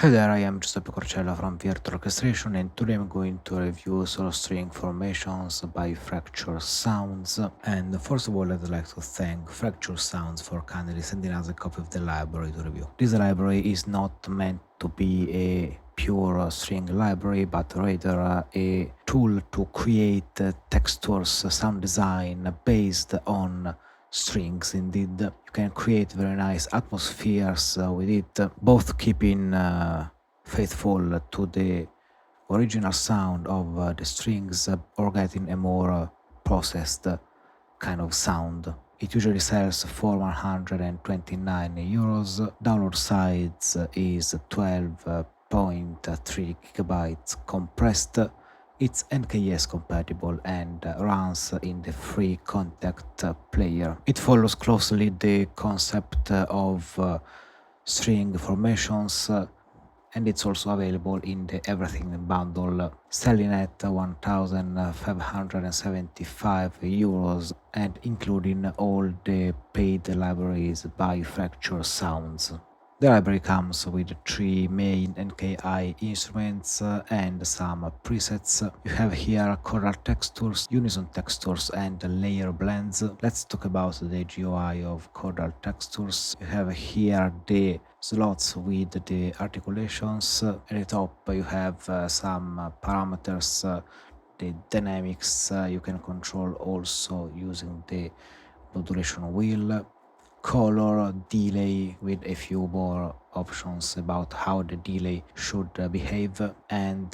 Hi there, I am Giuseppe Corcella from Virtual Orchestration, and today I'm going to review solo string formations by Fracture Sounds. And first of all, I'd like to thank Fracture Sounds for kindly sending us a copy of the library to review. This library is not meant to be a pure string library, but rather a tool to create textures, sound design based on strings. Indeed, you can create very nice atmospheres with it, both keeping faithful to the original sound of the strings or getting a more processed kind of sound. It usually sells for 129 euros. Download size is 12.3 gigabytes compressed. It's NKS compatible and runs in the free Contact player. It follows closely the concept of string formations, and it's also available in the Everything bundle, selling at 1,575 euros and including all the paid libraries by Fracture Sounds. The library comes with 3 main NKI instruments and some presets. You have here choral textures, unison textures, and layer blends. Let's talk about the GUI of choral textures. You have here the slots with the articulations. At the top you have some parameters, the dynamics you can control also using the modulation wheel, color, delay with a few more options about how the delay should behave, and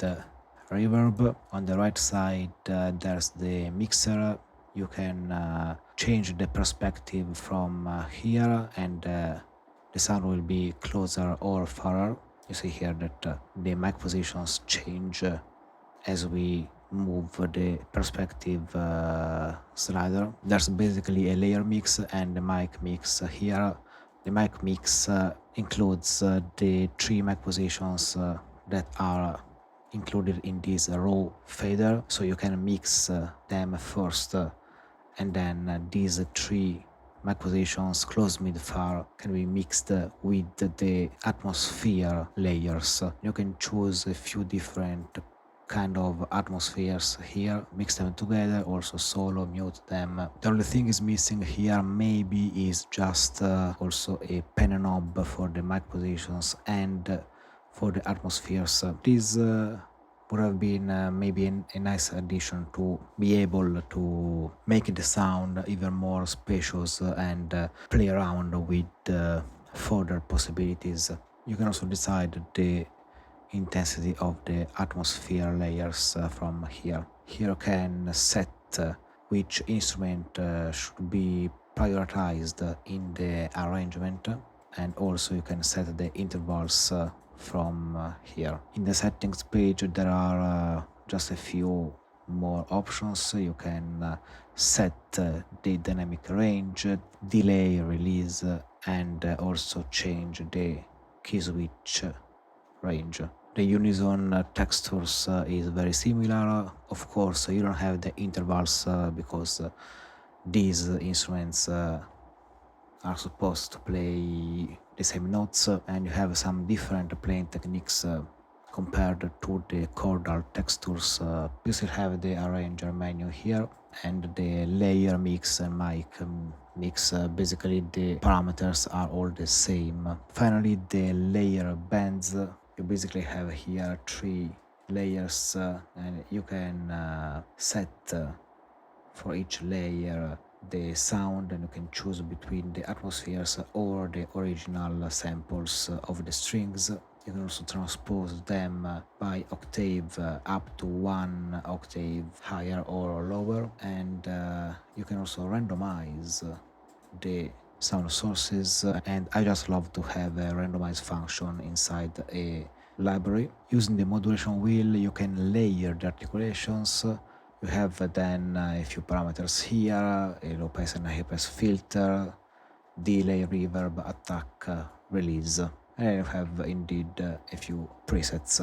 reverb. On the right side there's the mixer. You can change the perspective from here, and the sound will be closer or farther. You see here that the mic positions change as we move the perspective slider. There's basically a layer mix and a mic mix here. The mic mix includes the 3 mic positions that are included in this raw fader, so you can mix them first, and then these 3 mic positions, close, mid, far, can be mixed with the atmosphere layers. You can choose a few different kind of atmospheres here, mix them together, also solo, mute them. The only thing is missing here maybe is just also a pen knob for the mic positions and for the atmospheres. This would have been maybe a nice addition to be able to make the sound even more spacious and play around with further possibilities. You can also decide the intensity of the atmosphere layers from here. Here you can set which instrument should be prioritized in the arrangement, and also you can set the intervals from here. In the settings page there are just a few more options. You can set the dynamic range, delay, release, and also change the key switch range. The unison textures is very similar. Of course, you don't have the intervals because these instruments are supposed to play the same notes, and you have some different playing techniques compared to the chordal textures. You still have the arranger menu here and the layer mix and mic mix. Basically the parameters are all the same. Finally, the layer bands. You basically have here 3 layers and you can set for each layer the sound, and you can choose between the atmospheres or the original samples of the strings. You can also transpose them by octave up to 1 octave higher or lower, and you can also randomize the sound sources, and I just love to have a randomize function inside a library. Using the modulation wheel you can layer the articulations. You have then a few parameters here, a low pass and a high pass filter, delay, reverb, attack, release, and you have indeed a few presets.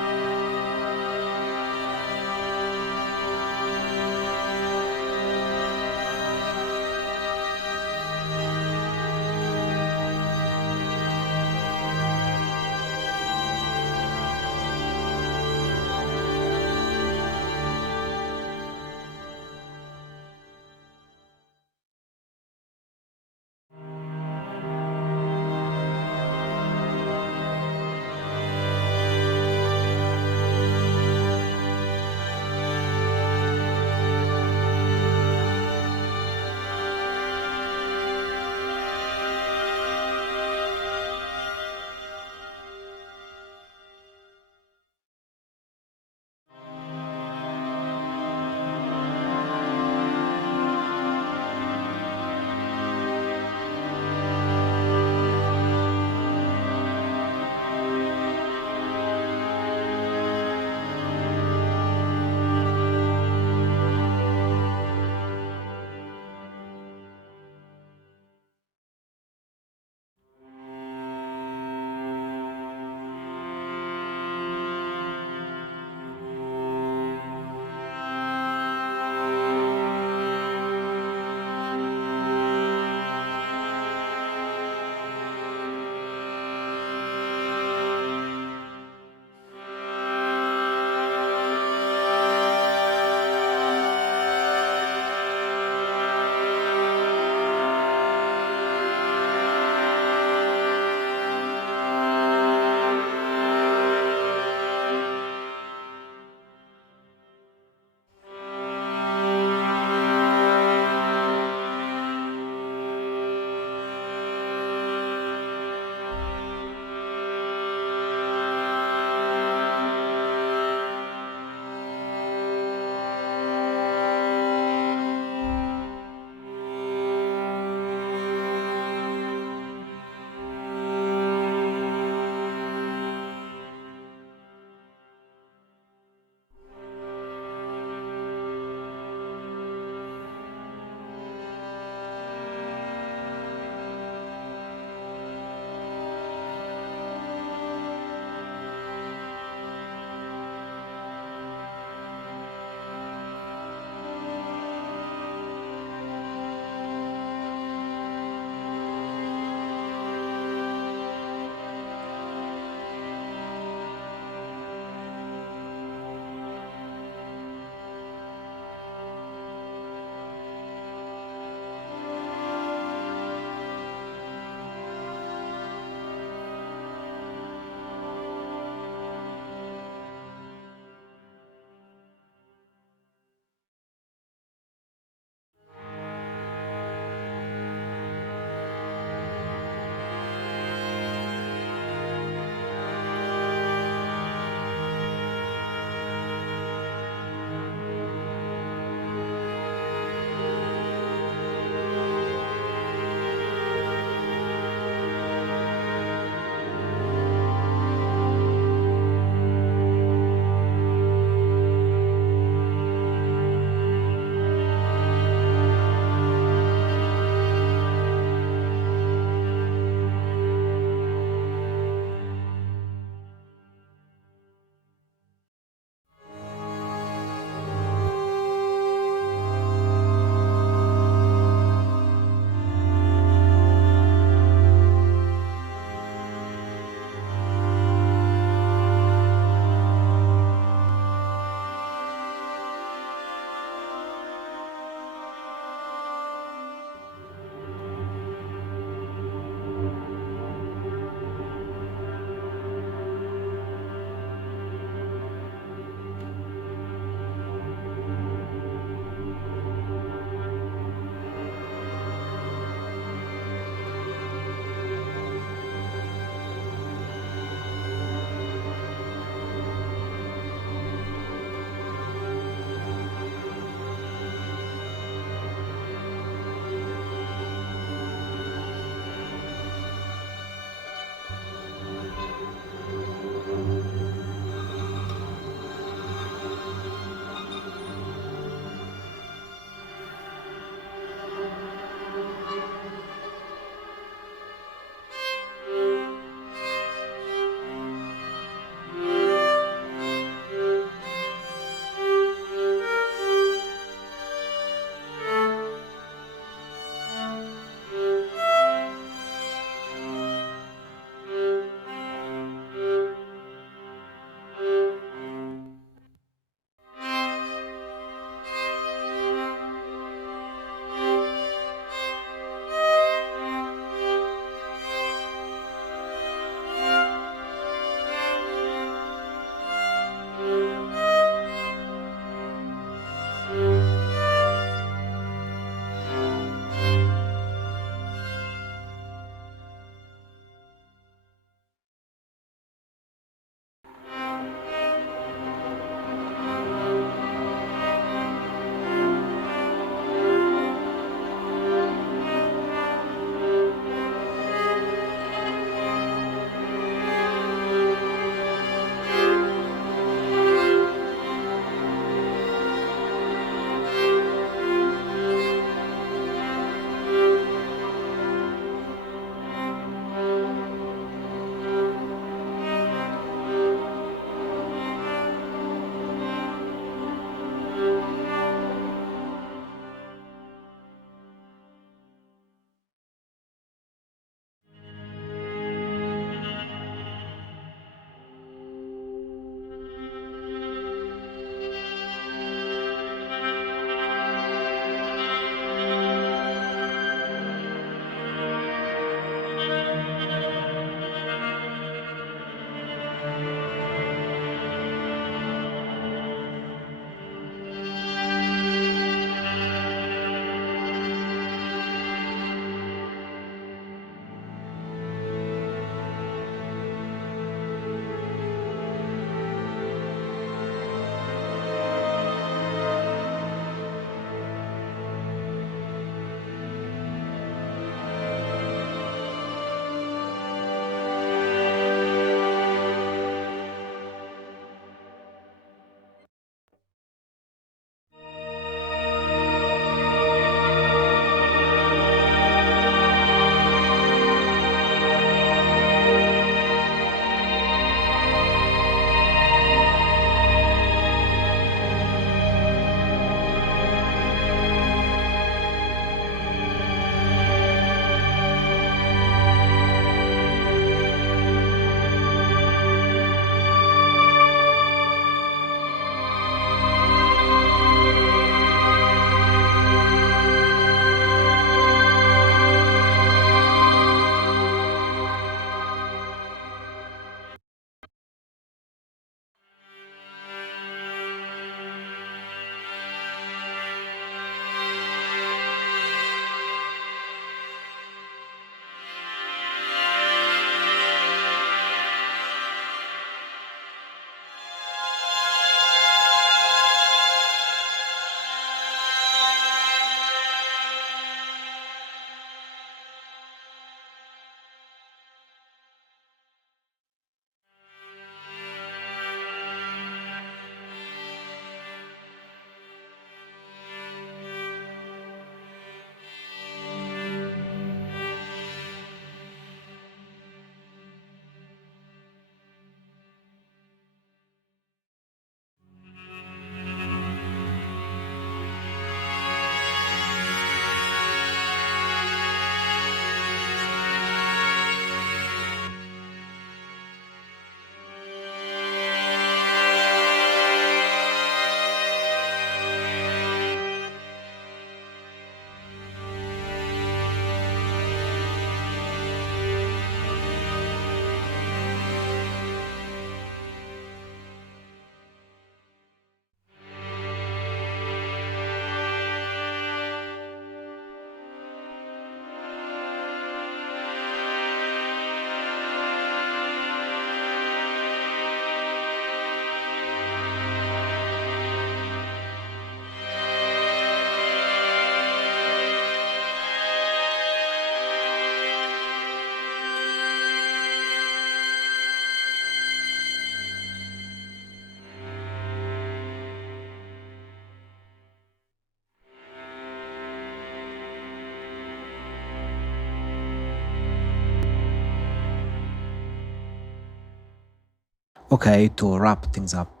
Okay, to wrap things up,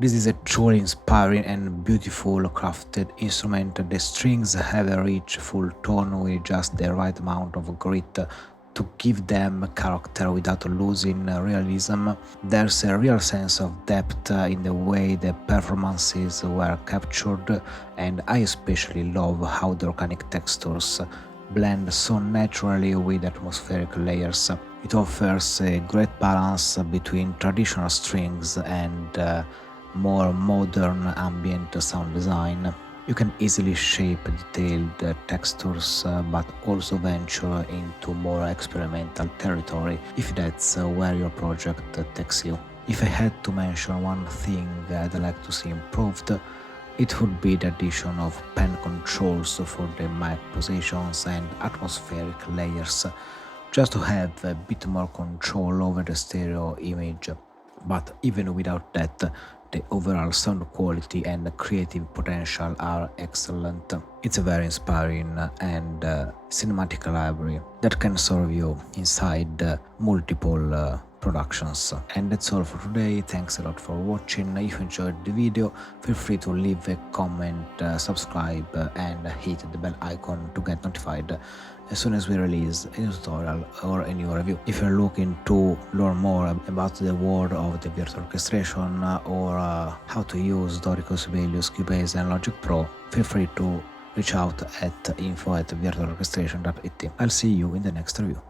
this is a truly inspiring and beautiful crafted instrument. The strings have a rich, full tone with just the right amount of grit to give them character without losing realism. There's a real sense of depth in the way the performances were captured, and I especially love how the organic textures blend so naturally with atmospheric layers. It offers a great balance between traditional strings and more modern ambient sound design. You can easily shape detailed textures, but also venture into more experimental territory if that's where your project takes you. If I had to mention one thing I'd like to see improved, it would be the addition of pen controls for the mic positions and atmospheric layers, just to have a bit more control over the stereo image. But even without that, the overall sound quality and creative potential are excellent. It's a very inspiring and cinematic library that can serve you inside multiple productions. And that's all for today. Thanks a lot for watching. If you enjoyed the video, feel free to leave a comment, subscribe, and hit the bell icon to get notified as soon as we release a new tutorial or a new review. If you're looking to learn more about the world of the virtual orchestration or how to use Dorico, Sibelius, Cubase and Logic Pro, feel free to reach out at info@virtualorchestration.it. I'll see you in the next review.